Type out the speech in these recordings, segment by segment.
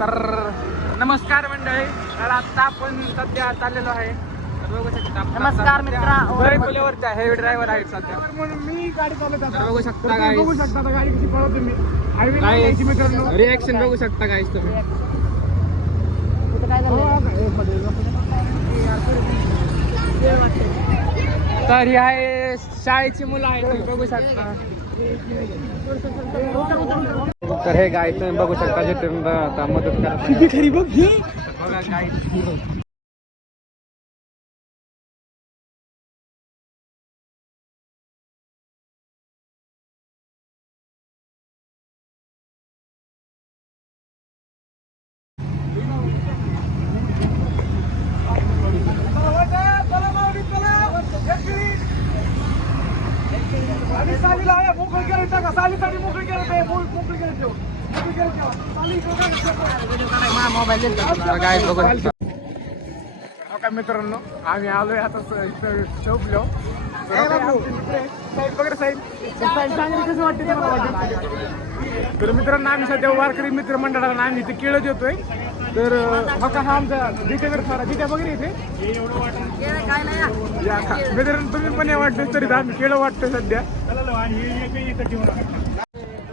तर नमस्कार मंडळी, तर आता आपण सध्या चाललेलो आहे. बघू शकता नमस्कार मित्रा. पुलावरती आहे, ड्रायव्हर आहेत सध्या. म्हणून मी गाडी चालवत असतो. बघू शकता तर guys. बघू शकता आता गाडी कशी पळवते मी. हायवे Guys, मित्रांनो. रिएक्शन बघू शकता गाईस तुम्ही. इथं काय हो, झालं? तर ही आहे शाळेची मुलं आहेत, तुम्ही बघू शकता. तर हे गाय तुम्ही बघू शकता, जितेंद्र आता मदत करत आहे. खरी बघ ही. बघा गाय. मोबाईल गाय बघू शकता. काय मित्रांनो, आम्ही आलोय आता चौकलो. कसं वाटते तर मित्रांनो, आम्ही सध्या वारकरी मित्र मंडळाला आम्ही इथे केळं देतोय. तर हा आमचा जितेंद्र सर जिथे वगैरे इथे मित्रांनो, तुम्ही पण वाटतोय तरी आम्ही केळं वाटतोय सध्या.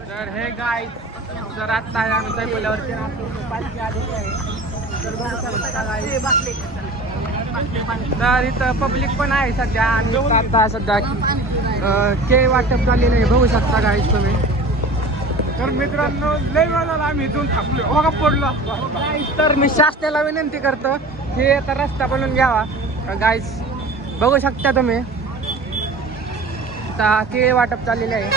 तर हे गाय जर आत्ता आहे, आम्ही सायकलवरती पालखी आलेली आहे. तर बघू शकता गाईस. तर इथं पब्लिक पण आहे सध्या, आणि आता सध्या केळी वाटप झालेलं आहे, बघू शकता गाईस तुम्ही. तर मित्रांनो, लय वेळ झाला आम्ही इथून थांबलो, बघा पडलो. तर मी शासनाला विनंती करतो की आता रस्ता बनवून घ्यावा. गाईस बघू शकता तुम्ही, आता केळी वाटप चाललेले आहे.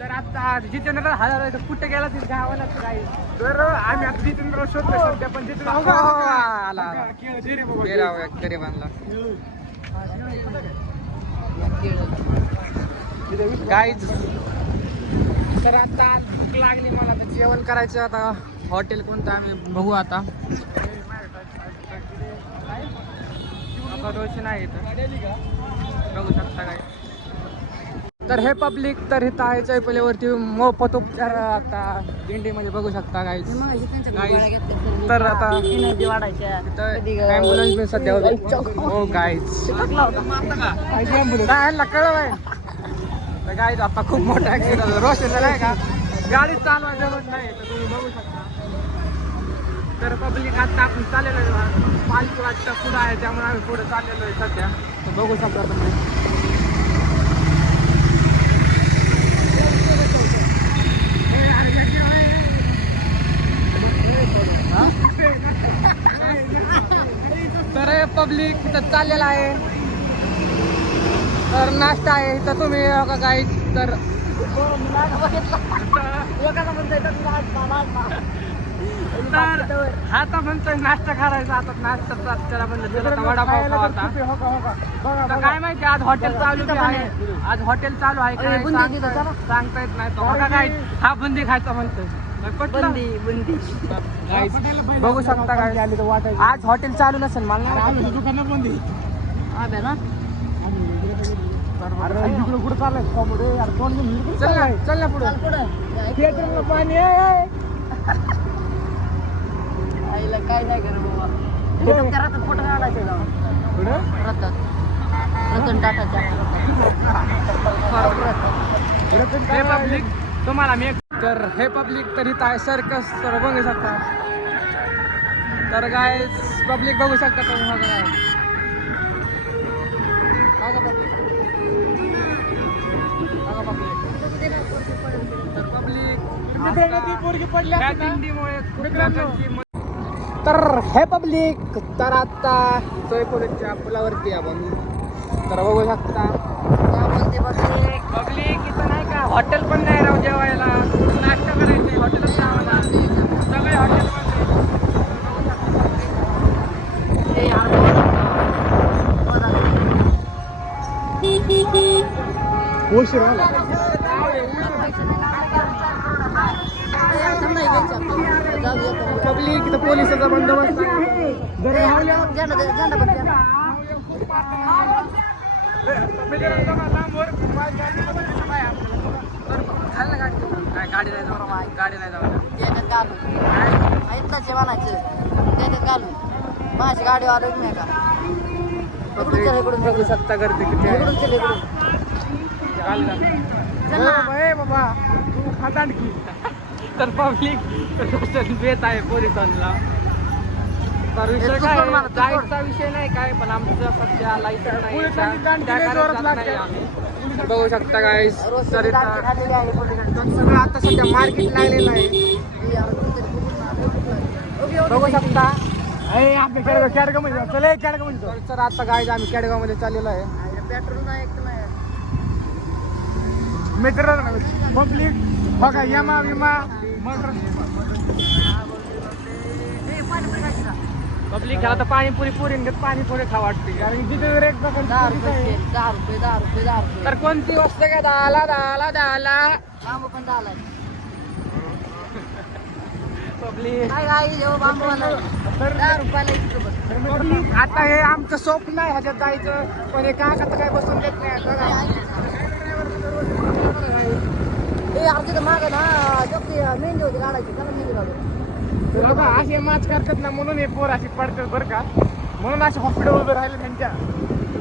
तर आता जितेंद्र हजारा कुठे गेला तिथे गावाला गाईस. तर आम्ही आता जितेंद्र शोधतोय सध्या, पण जितेंद्र आला गरिबांना गाईज. तर आता भूक लागली मला, तर जेवण करायचं. आता हॉटेल कोणतं आम्ही बघू आता. रोशन आहे इथं, बघू शकता काय. तर हे पब्लिक तर इथं आहे चैपलेवरती मोफत उपचार आता दिंडीमध्ये, बघू शकता गाईज. तर आता ॲम्ब्युलन्स पण सध्या हो गाईज. काय कळव आहे तर गाईज, आता खूप मोठा ऍक्सिडेंट रोशन झाला आहे का, गाडी चालवा जमत नाही. तर तुम्ही बघू शकता. तर पब्लिक आता आपण चाललेलो आहे, पालखी वाटतं पुढं आहे, त्यामुळे आम्ही पुढे चाललेलो आहे सध्या. तर बघू शकता तुम्ही. तर पब्लिक इथं चाललेला आहे. तर नाश्ता आहे तर तुम्ही बघा गाईड. तर आता म्हणतोय नाश्ता करायचा. आता नाश्ता त्याला म्हणलं वडापाव खावा. आता काय माहिती आज हॉटेल चालू आहे, आज हॉटेल चालू आहे का नाही सांगता येत नाही. तो बघा गाईड, हा बुंदी खायचा म्हणतोय. बघू शकता काय, आज हॉटेल चालू नसेल मला दुकान बंदी. कुठं चाललंय चल ना पुढे पाणी आहे. काय नाही करा बाबा, फोटो काढायचे रतन टाटाच्या. हे पब्लिक तुम्हाला मी तर हे पब्लिक तर इथं आहे सर्कस. तर बघू शकता. तर काय पब्लिक बघू शकता तुम्ही. बघा पब्लिक, बघा पब्लिक. तर पब्लिक दिंडीमुळे खूप लोकांची. तर हे पब्लिक तर आता सोयपोलीच्या पुलावरती आपण. तर बघू शकता पब्लिक इथं नाही का हॉटेल पण नाही राहू जेवायला, नाश्ता करायचे हॉटेलच आम्हाला, सगळे हॉटेल पब्लिक इथं पोलिसाचा बंदोबस्त आहे. खाल ना गाडी काय गाडी नाही जाऊ गाडी नाही जाऊ त्याच्यात घालून ऐकताचे म्हणायचं त्याच्यात घालून माझी गाडी आलो नाही का इकडून चल इकडून बघू शकता गर्दी किती आहे इकडून चल इकडून चाल ना. चल ना. ए बाबा तू खाताड की तर पब्लिक बेत आहे पोलिसांना तर विषय तू काय सोड मला, तू सोड. जायचा विषय नाही काय पण आमचं सध्या लाईटर नाही पोलिसांनी दांड त्या दिले, कारणात जोरात जात नाही लागते. आम्ही. तर बघू शकता काय रोज तर दाढी इथं खाल्लेली आहे पलीकडे. सगळं आता सध्या मार्केट लागलेलं आहे बघू शकता ए आपल्या कॅडगाव मध्ये चल कॅडगाव मध्ये तर आता गाईज आम्ही केडगाव मध्ये चाललेलो आहे पेट्रोल नाही एक नाही मित्र पब्लिक बघा यमा विमा पब्लिक ह्याला तर पाणीपुरी पुरी पाणीपुरी खा वाटते कारण तिथे जर एक दहा रुपये 10 रुपये तर कोणती वस्तू काय दहाला बांबू पण झालाय पब्लिक काय काय जेव्हा बांबू आला 10 रुपयाला एक रुपये. आता हे आमचं स्वप्न आहे ह्याच्यात जायचं पण हे काकाचं काय बसून देत नाही बघा. ए आमच्या माग ना जोकी मेहंदी होती काढायची त्याला मेहंदी काढू तर बघा असे माच करतात ना म्हणून हे पोर अशी पडतात बरं का म्हणून असे हॉस्पिटल उभे राहिले त्यांच्या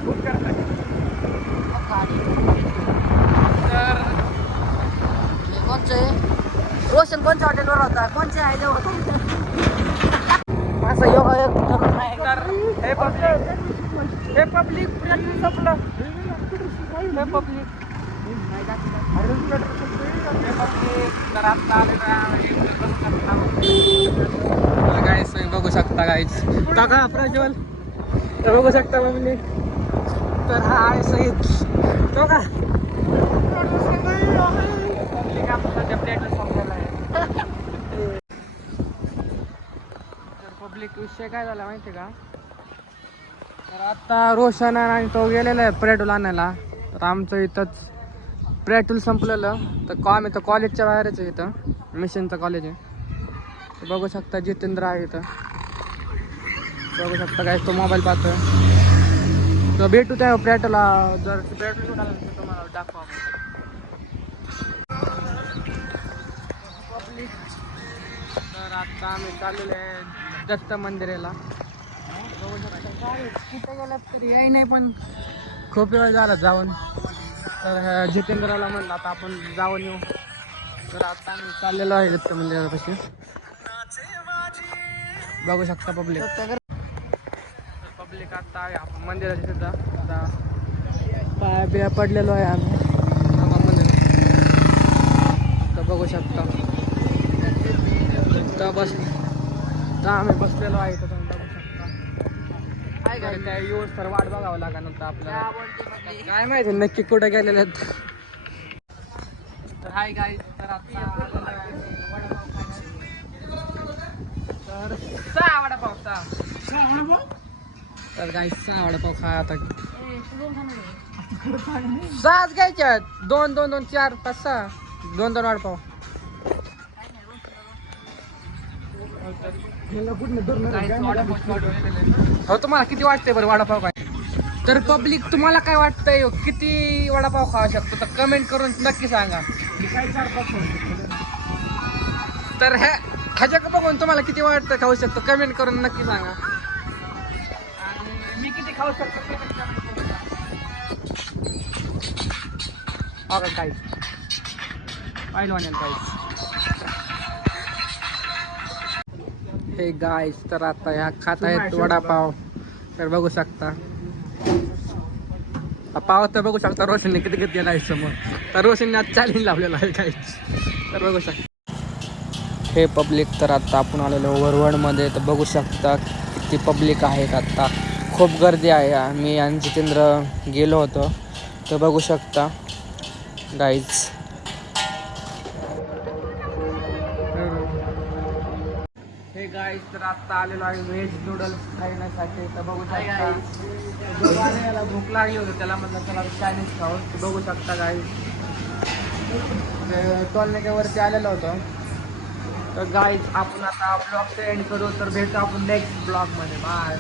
खूप करतात तर कोणचं आहे रोशन कोणच्या हॉटेलवर होता कोणचे आहे जेवढं असं योगा एक ठरत नाही तर हे पब्लिक संपलं हे पब्लिक तर आता काय बघू शकता काहीच टाका प्रज्वल तर बघू शकता पब्लिक तर हा आहे सहित तो का पब्लिक आपण सध्या प्लेटला संपलेला आहे तर पब्लिक विषय काय झाला माहिती का तर आता रोशन आणि तो गेलेला आहे पेट्रोल आणायला तर आमचं इथंच पेट्रोल संपलेलं तर आम्ही तर कॉलेजच्या बाहेरच आहे इथं मिशनचं कॉलेज आहे तर बघू शकता जितेंद्र आहे इथं बघू शकता काय तो मोबाईल पाहतोय तर भेटू त्या पेट्रोलला जर पेट्रोल उडाला तर तुम्हाला दाखवा पब्लिक तर आता आम्ही चाललेलो आहे दत्त मंदिराला बघू शकता काय कुठं गेलात तरी याही नाही पण खूप वेळ झाला जाऊन तर जितेंद्राला म्हणलं आता आपण जाऊन येऊ तर आता आम्ही चाललेलो आहे दत्त मंदिरापाशी बघू शकता पब्लिक पब्लिक आता आहे आपण मंदिराच्या तिथं आता पाया बिया पडलेलो आहे आम्ही मंदिर तर बघू शकता तर बस तर आम्ही बसलेलो आहे तर तुम्ही बघू शकता काय येऊन तर वाट बघावं लागणार नंतर आपल्याला काय माहिती नक्की कुठे गेलेले आहेत तर हाय गाईज तर आता तर 6 वडापाव 6 तर गाईज 6 वडापाव खा आता 6च घ्यायचे आहेत 2 2 2 4 5 6 2 2 वडापाव हो तुम्हाला किती वाटतंय बरं वडापाव काय तर पब्लिक तुम्हाला काय वाटतंय किती वडापाव खाऊ शकतो तर कमेंट करून नक्की सांगा तर ह्याच्या बघून तुम्हाला किती वाटतं खाऊ शकतो कमेंट करून नक्की सांगा आणि मी किती खाऊ शकतो काहीच पाहिलं म्हणेल काहीच हे गाईस तर आता ह्या खात आहेत वडापाव तर बघू शकता पाव तर बघू शकता रोशनने किती किती गेला आहे समोर तर रोशनने आज चॅलेंज लावलेला आहे काहीच तर बघू शकता हे पब्लिक तर आता आपण आलेलो वरवडमध्ये तर बघू शकता किती पब्लिक आहेत आता खूप गर्दी आहे मी आणि जितेंद्र गेलो होतो तर बघू शकता गाईज हे गाईज तर आता आलेलो आहे व्हेज नूडल्स खाण्यासाठी तर बघू शकता जो याला भूक लागली होती त्याला म्हटलं त्याला चायनीज खाऊ तर बघू शकता गाईज टॉलनेच्यावरती आलेलो होतो तर गाईज आपण आता ब्लॉगचं एंड करू तर भेटू आपण नेक्स्ट ब्लॉगमध्ये बाय